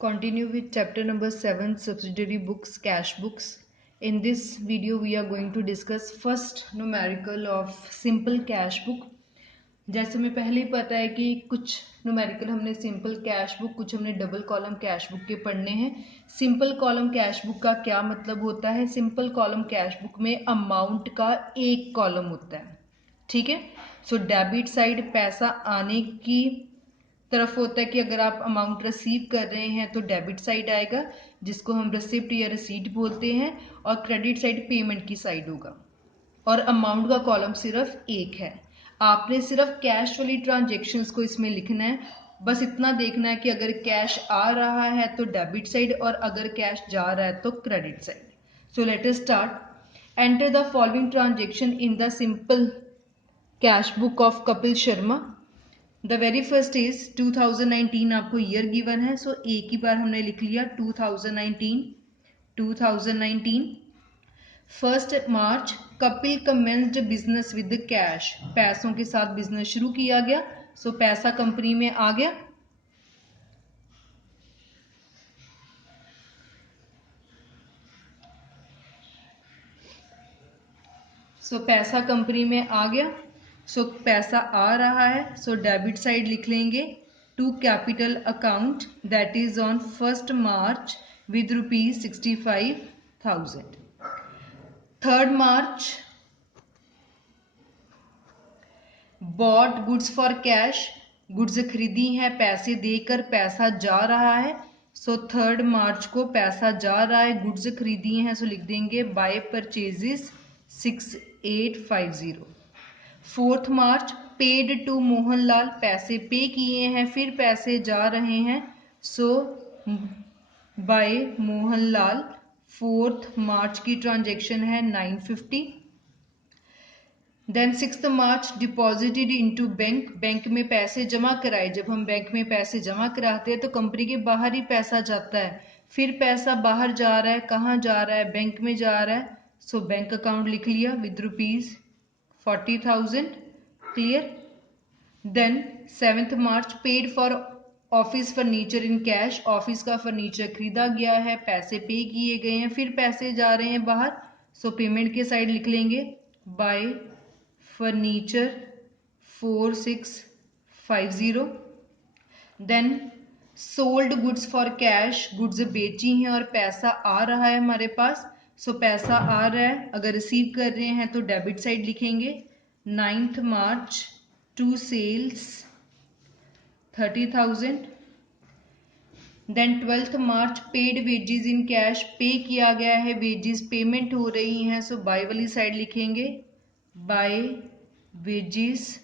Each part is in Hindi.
Continue with chapter number 7, subsidiary books, cash books. In this video we are going to discuss first numerical of simple cash book. जैसे हमें पहले ही पता है कि कुछ न्यूमेरिकल हमने सिंपल कैश बुक, कुछ हमने डबल कॉलम कैश बुक के पढ़ने हैं। सिंपल कॉलम कैश बुक का क्या मतलब होता है? सिंपल कॉलम कैश बुक में अमाउंट का एक कॉलम होता है, ठीक है। सो डेबिट साइड पैसा आने की तरफ होता है कि अगर आप अमाउंट रिसीव कर रहे हैं तो डेबिट साइड आएगा, जिसको हम रिसिप्ट या रिसीट बोलते हैं, और क्रेडिट साइड पेमेंट की साइड होगा। और अमाउंट का कॉलम सिर्फ एक है। आपने सिर्फ कैश वाली ट्रांजेक्शन्स को इसमें लिखना है। बस इतना देखना है कि अगर कैश आ रहा है तो डेबिट साइड और अगर कैश जा रहा है तो credit side. So let us start. Enter the following transaction in the simple cash book of Kapil Sharma. The very first is 2019, आपको ईयर गिवन है, सो एक ही बार हमने लिख लिया 2019। First March Kapil commenced business with cash, पैसों के साथ बिजनेस शुरू किया गया, सो पैसा कंपनी में आ गया। सो पैसा कंपनी में आ गया, सो पैसा आ रहा है, सो डेबिट साइड लिख लेंगे to capital account that is on 1 March with ₹65,000। 3 March bought goods for cash, goods खरीदी है पैसे देकर, पैसा जा रहा है, सो 3 मार्च को पैसा जा रहा है, गुड्स खरीदी हैं, सो लिख देंगे by purchases 6850। 4 March paid to Mohanlal, पैसे पे किए हैं फिर पैसे जा रहे हैं, सो बाय मोहनलाल। 4 मार्च की ट्रांजेक्शन है 950। देन 6 मार्च डिपॉजिटेड इनटू बैंक, बैंक में पैसे जमा कराए। जब हम बैंक में पैसे जमा कराते हैं तो कंपनी के बाहर ही पैसा जाता है, फिर पैसा बाहर जा रहा है, कहाँ जा रहा है? बैंक में जा रहा है, सो बैंक अकाउंट लिख लिया with ₹40,000। Clear? Then 7 March paid for office furniture in cash, office का फर्नीचर खरीदा गया है, पैसे पे किए गए हैं, फिर पैसे जा रहे हैं बाहर, सो पेमेंट के साइड लिख लेंगे by furniture 4650। Then sold goods for cash, goods बेची हैं और पैसा आ रहा है हमारे पास, सो पैसा आ रहा है, अगर रिसीव कर रहे हैं तो डेबिट साइड लिखेंगे। 9 March to sales 30,000। Then 12 March paid wages in cash, pay किया गया है, वेजेस पेमेंट हो रही हैं, सो बाय वाली साइड लिखेंगे by wages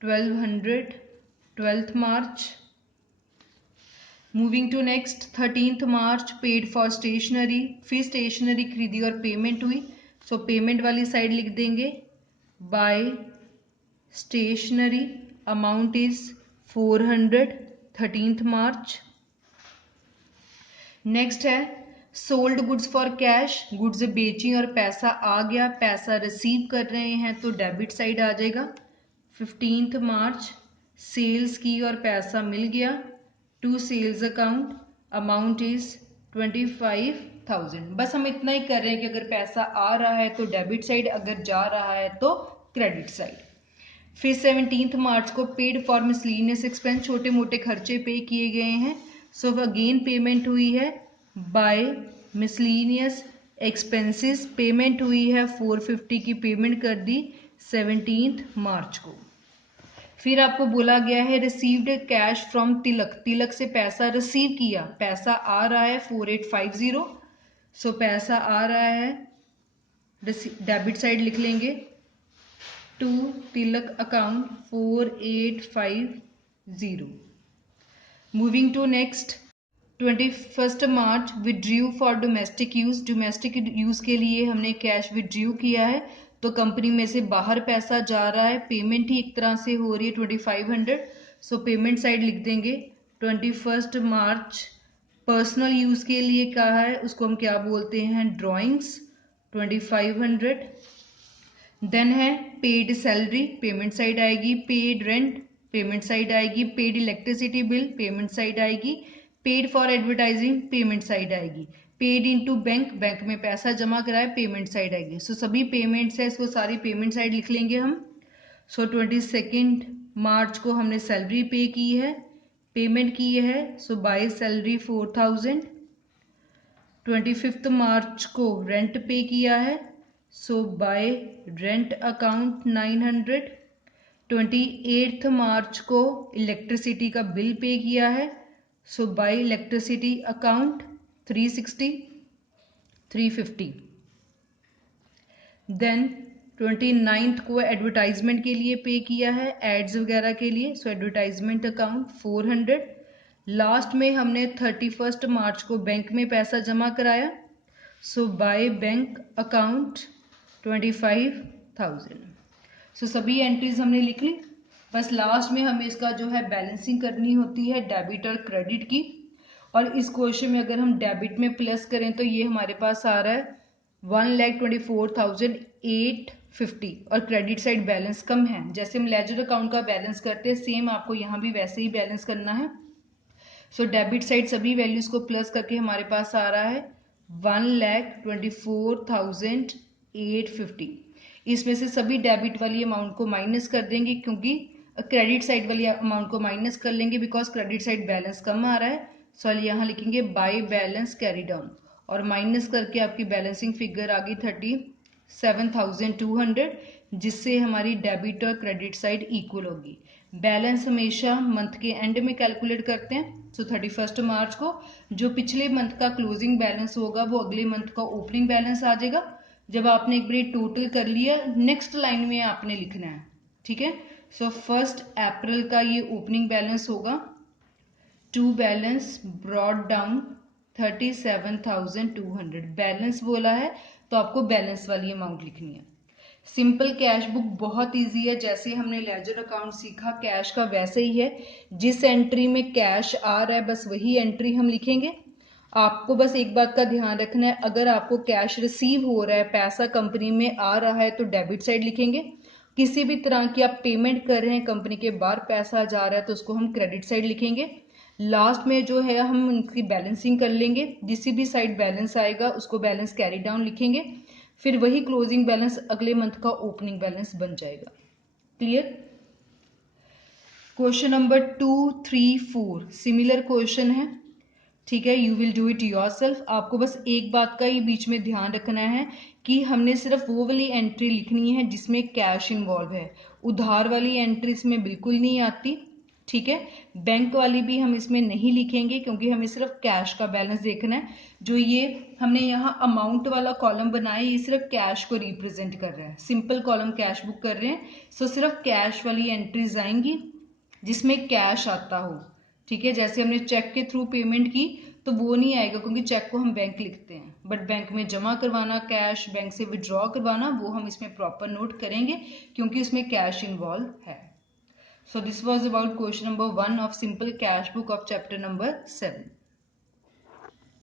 1200 12th March. Moving to next 13th March paid for stationery, फिर स्टेशनरी खरीदी और पेमेंट हुई, सो पेमेंट वाली साइड लिख देंगे by stationery, amount is 400 13th March. Next है sold goods for cash, goods बेची और पैसा आ गया, पैसा रिसीव कर रहे हैं तो डेबिट साइड आ जाएगा। 15th मार्च सेल्स की और पैसा मिल गया to sales account, amount is 25,000। बस हम इतना ही कर रहे हैं कि अगर पैसा आ रहा है तो डेबिट साइड, अगर जा रहा है तो क्रेडिट साइड। फिर 17th मार्च को पेड फॉर मिसलेनियस एक्सपेंस, छोटे मोटे खर्चे पे किए गए हैं, सो अगेन पेमेंट हुई है बाय मिसलेनियस एक्सपेंसेस, पेमेंट हुई है 450 की पेमेंट कर दी 17th मार्च को। फिर आपको बोला गया है रिसीव्ड कैश फ्रॉम तिलक, तिलक से पैसा रिसीव किया, पैसा आ रहा है 4850, सो पैसा आ रहा है, डेबिट साइड लिख लेंगे to Tilak account 4850। Moving to next 21 March withdrew for domestic use, domestic use के लिए हमने कैश विड्रू किया है, तो कंपनी में से बाहर पैसा जा रहा है, पेमेंट ही एक तरह से हो रही है 2500, सो पेमेंट साइड लिख देंगे 21 मार्च। पर्सनल यूज के लिए कहा है, उसको हम क्या बोलते हैं? ड्राइंग्स 2500। देन है पेड सैलरी, पेमेंट साइड आएगी, पेड रेंट पेमेंट साइड आएगी, paid electricity bill payment side आएगी, paid for advertising payment side आएगी, पेड इनटू बैंक, बैंक में पैसा जमा कराए पेमेंट साइड आएगी। सो सभी पेमेंट्स है, इसको सारी पेमेंट साइड लिख लेंगे हम। सो 22 मार्च को हमने सैलरी पे की है, पेमेंट की है, सो बाय सैलरी 4000। 25 मार्च को रेंट पे किया है, सो बाय रेंट अकाउंट 900। 28 मार्च को इलेक्ट्रिसिटी का बिल पे किया है, सो बाय इलेक्ट्रिसिटी अकाउंट 360 350। देन 29 को एडवर्टाइजमेंट के लिए पे किया है, एड्स वगैरह के लिए, सो एडवर्टाइजमेंट अकाउंट 400। लास्ट में हमने 31 मार्च को बैंक में पैसा जमा कराया, सो बाय बैंक अकाउंट 25,000। सो सभी एंट्रीज हमने लिख ली। बस लास्ट में हमें इसका जो है बैलेंसिंग करनी होती है डेबिट और क्रेडिट की। और इस क्वेश्चन में अगर हम डेबिट में प्लस करें तो ये हमारे पास आ रहा है 1,24,850 और क्रेडिट साइड बैलेंस कम है। जैसे हम लेजर अकाउंट का बैलेंस करते हैं सेम आपको यहाँ भी वैसे ही बैलेंस करना है। सो डेबिट साइड सभी वैल्यूज को प्लस करके हमारे पास आ रहा है 1,24,850। इसमें से सभी डेबिट वाली अमाउंट को माइनस कर देंगे, क्योंकि क्रेडिट साइड वाली अमाउंट को माइनस कर लेंगे बिकॉज क्रेडिट साइड बैलेंस कम आ रहा है। सो यहाँ लिखेंगे बाय बैलेंस कैरी डाउन और माइनस करके आपकी बैलेंसिंग फिगर आ गई 37,200, जिससे हमारी डेबिट और क्रेडिट साइड इक्वल होगी। बैलेंस हमेशा मंथ के एंड में कैलकुलेट करते हैं। सो 31 मार्च को जो पिछले मंथ का क्लोजिंग बैलेंस होगा वो अगले मंथ का ओपनिंग बैलेंस आ जाएगा। जब आपने एक बार टोटल कर लिया, नेक्स्ट लाइन में आपने लिखना है, ठीक है। सो 1 अप्रैल का ये ओपनिंग बैलेंस होगा, to balance brought down 37,200। Balance बोला है तो आपको बैलेंस वाली अमाउंट लिखनी है। सिंपल कैश बुक बहुत इजी है, जैसे हमने लेजर अकाउंट सीखा कैश का वैसे ही है। जिस एंट्री में कैश आ रहा है बस वही एंट्री हम लिखेंगे। आपको बस एक बात का ध्यान रखना है, अगर आपको कैश रिसीव हो रहा है, पैसा कंपनी में आ रहा है तो डेबिट साइड लिखेंगे। किसी भी तरह की आप पेमेंट कर रहे हैं, कंपनी के बाहर पैसा जा रहा है तो उसको हम क्रेडिट साइड लिखेंगे। लास्ट में जो है हम उनकी बैलेंसिंग कर लेंगे, जिस भी साइड बैलेंस आएगा उसको बैलेंस कैरी डाउन लिखेंगे, फिर वही क्लोजिंग बैलेंस अगले मंथ का ओपनिंग बैलेंस बन जाएगा। Clear? Question number 2, 3, 4 similar question है, ठीक है। You will do it yourself. आपको बस एक बात का ही बीच में ध्यान रखना है कि हमने सिर्फ वो वाली एंट्री लिखनी है जिसमें कैश इन्वॉल्व है, उधार वाली एंट्री इसमें बिल्कुल नहीं आती, ठीक है। बैंक वाली भी हम इसमें नहीं लिखेंगे क्योंकि हमें सिर्फ कैश का बैलेंस देखना है। जो ये हमने यहाँ अमाउंट वाला कॉलम बनाया ये सिर्फ कैश को रिप्रेजेंट कर रहा है, सिंपल कॉलम कैश बुक कर रहे हैं। सो सिर्फ कैश वाली एंट्रीज आएंगी जिसमें कैश आता हो, ठीक है। जैसे हमने चेक के थ्रू पेमेंट की तो वो नहीं आएगा क्योंकि चेक को हम बैंक लिखते हैं, बट बैंक में जमा करवाना कैश, बैंक से विड्रॉ करवाना वो हम इसमें प्रॉपर नोट करेंगे क्योंकि उसमें कैश इन्वॉल्व है। So this was about question number 1 of simple cash book of chapter number 7.